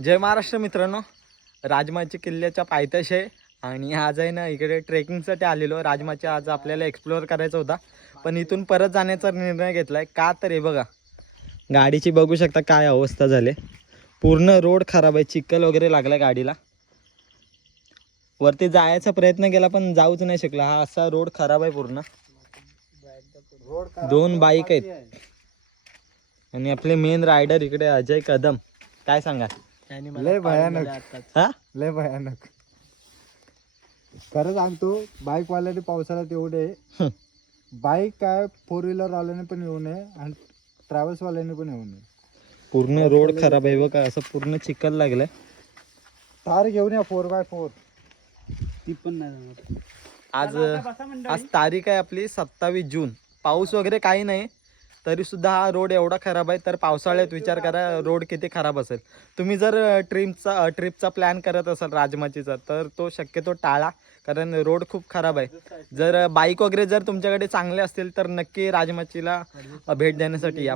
जय महाराष्ट्र मित्रांनो, राजमाची किल्ल्याच्या पायथ्याशी आहे आणि आज आहे ना इकडे ट्रेकिंगसाठी आलेलो. राजमाची आज आपल्याला एक्सप्लोअर करायचा होता, पण इथून परत जाण्याचा निर्णय घेतलाय. का तर हे बघा, गाडीची बघू शकता काय अवस्था झाली. पूर्ण रोड खराब आहे, चिखल वगैरे लागलाय गाडीला. वरती जायचा प्रयत्न केला पण जाऊच नाही शकला. हा असा रोड खराब आहे पूर्ण. दोन बाईक आहेत आणि आपले मेन रायडर इकडे अजय कदम. काय सांगा? लय भयानक. हा लय भयानक खरं सांगतो. बाईक वाल्याने पावसाळ्यात एवढे बाईक काय 4 व्हीलर वाल्याने पण येऊ नये आणि ट्रॅव्हल्स वाल्याने पण येऊ नये. पूर्ण रोड खराब आहे बघा, असं पूर्ण चिखल लागलाय. थार घेऊन या 4x4. ती पण नाही. आज तारीख आहे आपली 27 जून. पाऊस वगैरे काही नाही तरी सुद्धा हा रोड एवढा खराब आहे. तर पावसाळ्यात विचार करा रोड किती खराब असेल. तुम्ही जर ट्रिपचा प्लॅन करत असाल राजमाचीचा, तर तो शक्यतो टाळा, कारण रोड खूप खराब आहे. जर बाईक वगैरे जर तुमच्याकडे चांगले असतील तर नक्की राजमाचीला भेट देण्यासाठी या.